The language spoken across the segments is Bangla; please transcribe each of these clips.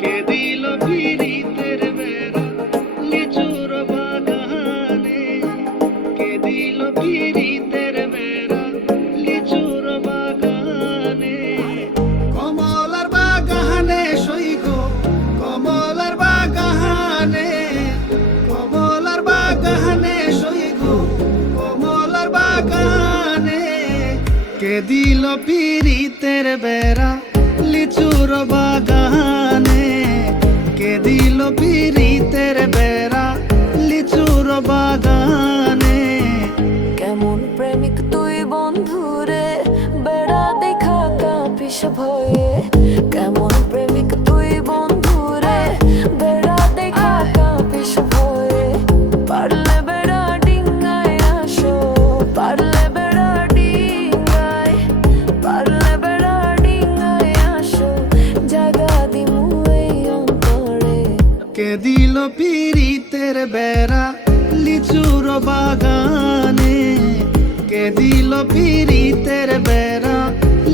কে দিল পিরিতের বেড়া লিচুর বাগানে, কে দিল পিরিতের বেড়া লিচুর বাগানে। কমলার বাগানে সইগ, কমলার বাগানে, কমলার বাগানে সইগ, কমলার বাগানে। কে দিল পিরিতের বেড়া লিচুর বাগানে, কে দিল পিরিতের বেড়া লিচুর বাগানে। কেমন প্রেমিক তুই বন্ধুরে, বেড়া দেখা কাঁপিস ভয়ে। কেমন প্রেমিক তুই বন্ধুরে, বেড়া দেখা কাঁপিস ভয়ে। পারলে বেড়া ডিঙ্গায় আসো, পারলে বেড়া ডিঙ্গায়, পারলে বেড়া ডিঙ্গায় আসো, জাগা দিমু এই অন্তরে। কে দিল পিরিতের বেড়া লিচুর বাগানে, কে দিল পিরিতের বেড়া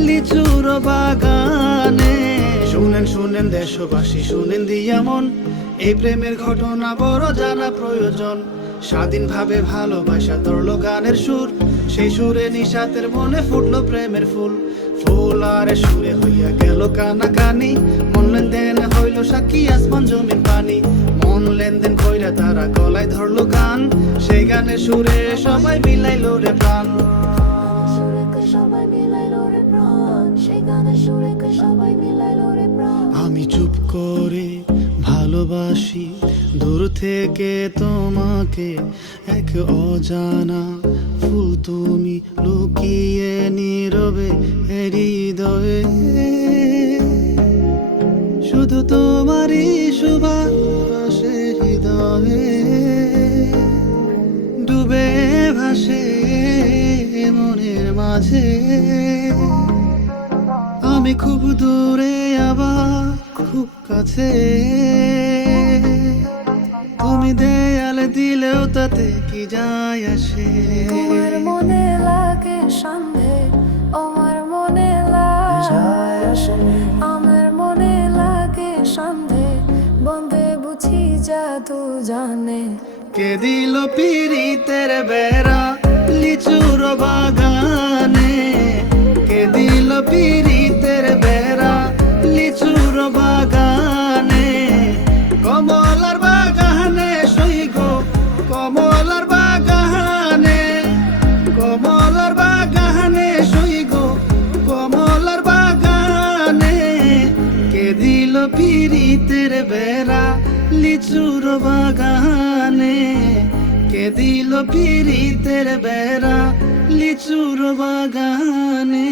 লিচুর বাগানে। শুনেন শুনেন দেশবাসী, শুনেন দিয়া মন, এই প্রেমের ঘটনা বড় জানা প্রয়োজন। স্বাধীনভাবে ভালোবাসা ধরলো গানের সুর, সেই সুরে নিশাতের মনে ফুটলো প্রেমের ফুল। ফুল আর সুরে হইয়া গেল কানাকানি, মন লেনদেন হইল সাক্ষী আসমান জমিন পানি। মন লেনদেন কইরা তারা গলায় ধরলো গান, সেই গানের সুরে সবাই মিলাইলো রে প্রাণ। সবাই মিলাইলো রে প্রাণ, সেই গানের সুরে সবাই মিলাইলো রে প্রাণ। আমি চুপ করে ভালোবাসি দূর থেকে তোমাকে, এক অজানা ফুল তুমি লুকিয়ে নীরবে হৃদয়ে। শুধু তোমারই সুবাসে হৃদয়ে ডুবে ভাসে মনের মাঝে। আমি খুব দূরে আবার খুব কাছে, তুমি দেয়াল দিলেও তাতে কি যায় আসে। তোমার মনে লাগে সন্ধে, আমার মনে লাগে, আমার মনে লাগে সন্ধে, বন্ধে বুঝি জাদু জানে। কে দিল পিরিতের বেড়া লিচুর বাগানে, কে দিল পিরিতের বেড়া লিচুর বাগানে। কমলার বাগানে সইগ, কমলার বাগানে, কমলার বাগানে সইগ, কমলার বাগানে। কে দিল পিরিতের বেড়া লিচুর বাগানে, কে দিল পিরিতের বেড়া লিচুর বাগানে।